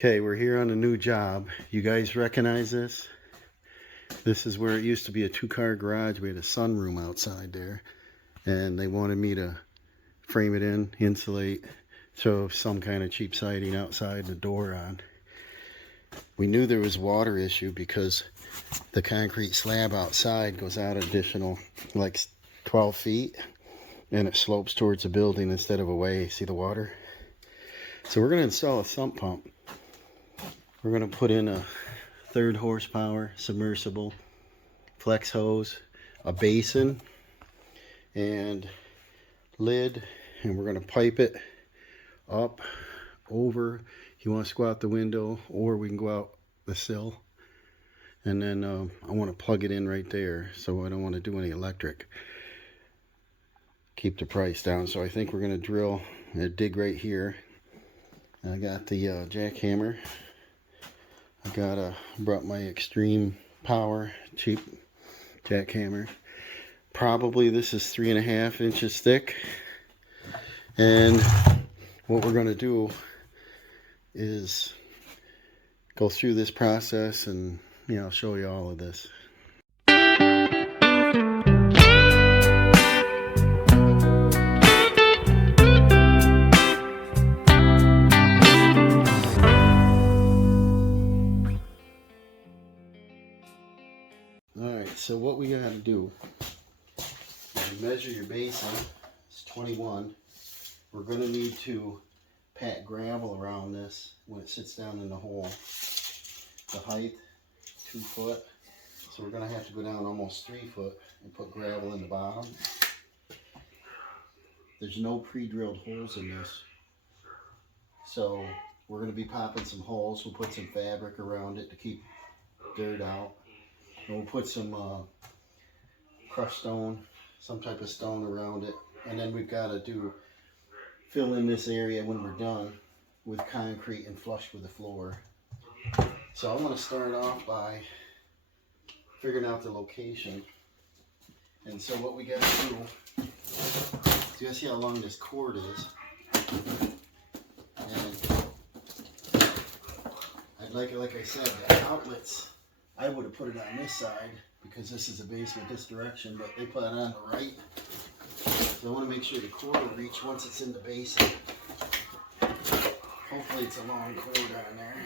Okay, we're here on a new job. You guys recognize this? This is where it used to be a two-car garage. We had a sunroom outside there, and they wanted me to frame it in, insulate, throw some kind of cheap siding outside and a door on. We knew there was a water issue because the concrete slab outside goes out additional like 12 feet, and it slopes towards the building instead of away. See the water? So we're going to install a sump pump. We're going to put in a 3rd horsepower submersible flex hose, a basin, and lid, and we're going to pipe it up, over. He wants to go out the window, or we can go out the sill. And then I want to plug it in right there, so I don't want to do any electric. Keep the price down. So I think we're going to drill and dig right here. I got the jackhammer. I brought my extreme power cheap jackhammer. Probably this is 3.5 inches thick. And what we're going to do is go through this process, and I'll show you all of this. Alright, so what we got to do is measure your basin. It's 21. We're going to need to pat gravel around this when it sits down in the hole. The height, 2 foot. So we're going to have to go down almost 3 foot and put gravel in the bottom. There's no pre-drilled holes in this. So we're going to be popping some holes. We'll put some fabric around it to keep dirt out. And we'll put some crushed stone, some type of stone around it. And then we've got to fill in this area when we're done with concrete and flush with the floor. So I'm going to start off by figuring out the location. And so what we got to do, you guys see how long this cord is. And like I said, the outlets, I would have put it on this side because this is a basement this direction, but they put it on the right. So I want to make sure the cord will reach once it's in the basin. Hopefully it's a long cord on there.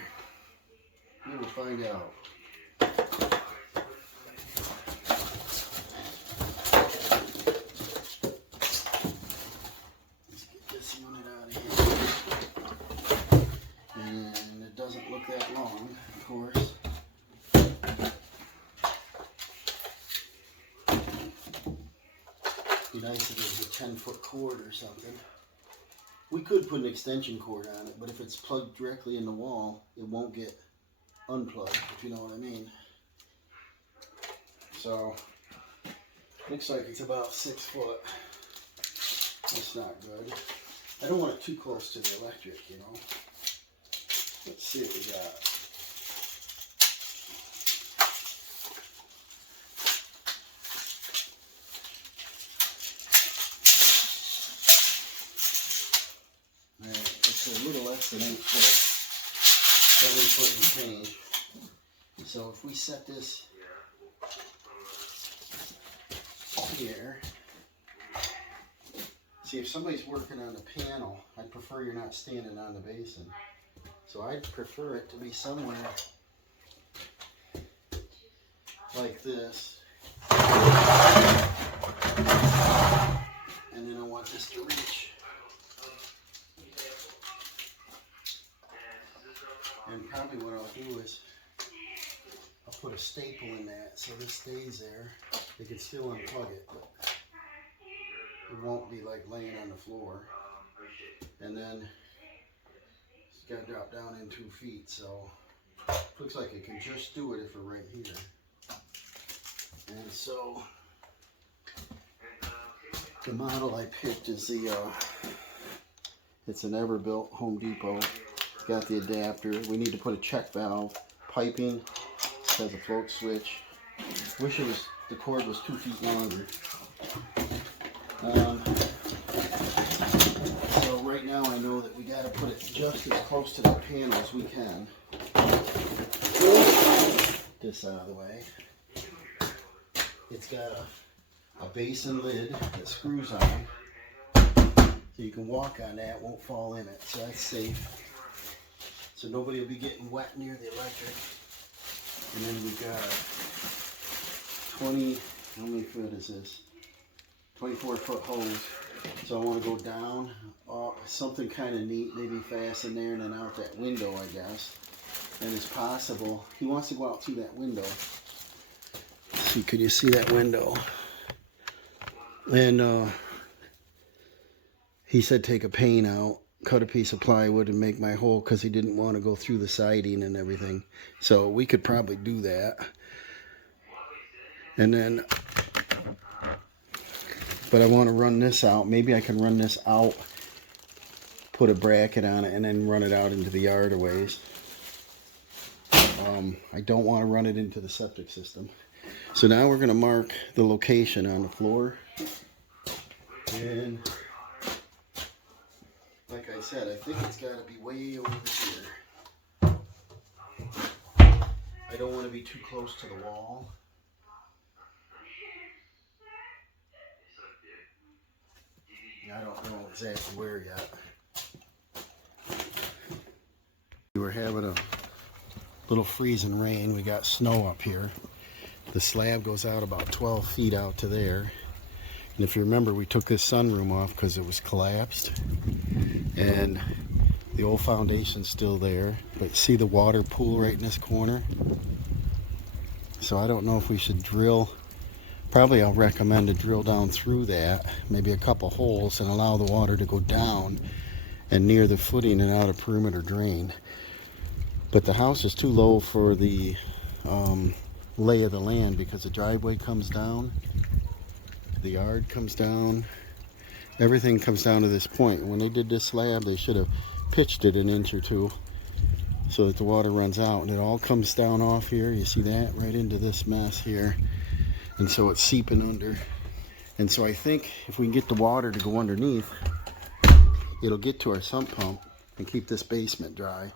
We will find out. Let's get this unit out of here. And it doesn't look that long, of course. Be nice if it was a 10-foot cord or something. We could put an extension cord on it, but if it's plugged directly in the wall, it won't get unplugged, if you know what I mean. So, looks like it's about 6 foot. That's not good. I don't want it too close to the electric, Let's see what we got. It's a little less than 8 foot, 7 foot and change. So if we set this here, see if somebody's working on the panel, I'd prefer you're not standing on the basin. So I'd prefer it to be somewhere like this. And then I want this to reach. And probably what I'll do is I'll put a staple in that so this stays there. They can still unplug it, but it won't be like laying on the floor. And then it's got to drop down in 2 feet, so looks like it can just do it if we're right here. And so the model I picked is it's an Everbuilt Home Depot. It's got the adapter. We need to put a check valve, piping, it has a float switch. Wish the cord was 2 feet longer. So right now I know that we got to put it just as close to the panel as we can. This out of the way. It's got a basin lid that screws on, so you can walk on that, won't fall in it, so that's safe. So nobody will be getting wet near the electric. And then we've got a 20, how many foot is this? 24-foot hose. So I want to go down, something kind of neat, maybe fasten there and then out that window, I guess. And it's possible, he wants to go out through that window. Let's see, could you see that window? And he said take a pane out, cut a piece of plywood and make my hole, because he didn't want to go through the siding and everything. So we could probably do that. And then, but I want to run this out. Maybe I can run this out, put a bracket on it, and then run it out into the yard a ways. I don't want to run it into the septic system. So now we're going to mark the location on the floor. And like I said, I think it's got to be way over here. I don't want to be too close to the wall. I don't know exactly where yet. We were having a little freezing rain. We got snow up here. The slab goes out about 12 feet out to there. And if you remember, we took this sunroom off because it was collapsed. And the old foundation's still there. But see the water pool right in this corner? So I don't know if we should drill. Probably I'll recommend to drill down through that, maybe a couple holes, and allow the water to go down and near the footing and out a perimeter drain. But the house is too low for the lay of the land, because the driveway comes down, the yard comes down, everything comes down to this point. When they did this slab, they should have pitched it an inch or two so that the water runs out, and it all comes down off here. You see that? Right into this mess here. And so it's seeping under. And so I think if we can get the water to go underneath, it'll get to our sump pump and keep this basement dry.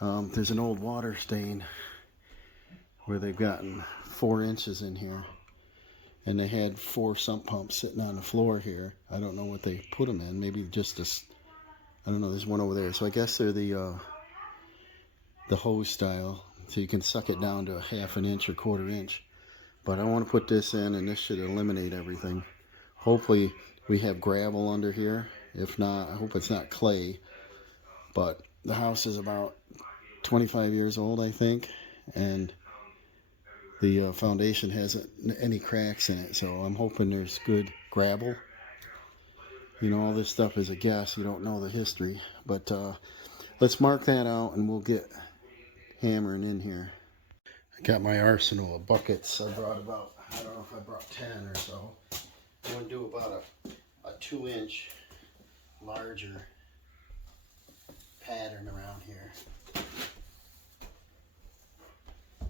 There's an old water stain where they've gotten 4 inches in here. And they had 4 sump pumps sitting on the floor here. I don't know what they put them in. Maybe just this, I don't know, there's one over there. So I guess they're the hose style. So you can suck it down to a 1/2 inch or 1/4 inch. But I want to put this in, and this should eliminate everything. Hopefully we have gravel under here. If not, I hope it's not clay. But the house is about 25 years old, I think. And the foundation hasn't any cracks in it. So I'm hoping there's good gravel. You know, all this stuff is a guess. You don't know the history. But let's mark that out, and we'll get hammering in here. Got my arsenal of buckets. I brought about, I don't know if I brought 10 or so. I'm going to do about a 2-inch larger pattern around here.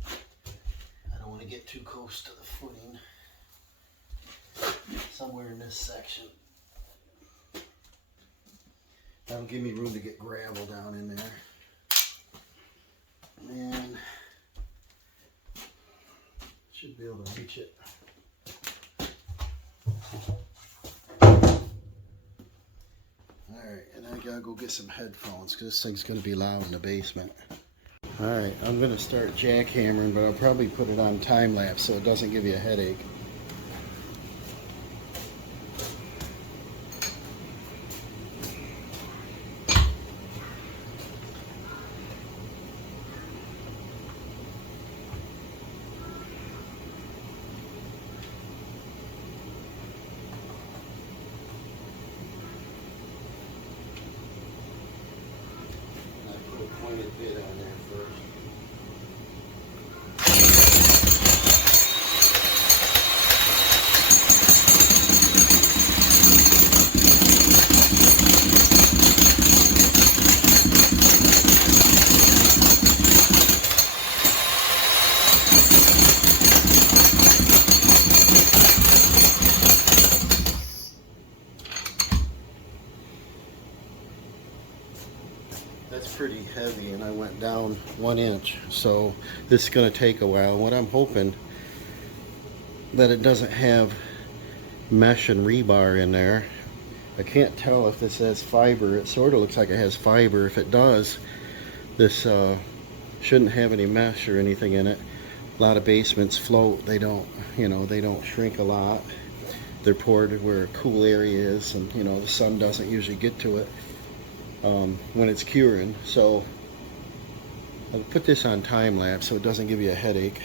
I don't want to get too close to the footing. Somewhere in this section. That'll give me room to get gravel down in there. And should be able to reach it. Alright, and I gotta go get some headphones because this thing's gonna be loud in the basement. Alright, I'm gonna start jackhammering, but I'll probably put it on time lapse so it doesn't give you a headache. Pointed bit on there first. down 1 inch. So this is going to take a while. What I'm hoping that it doesn't have mesh and rebar in there. I can't tell if this has fiber. It sort of looks like it has fiber. If it does, this shouldn't have any mesh or anything in it. A lot of basements float. They don't, they don't shrink a lot. They're poured where a cool area is, and the sun doesn't usually get to it when it's curing. So I'll put this on time lapse so it doesn't give you a headache.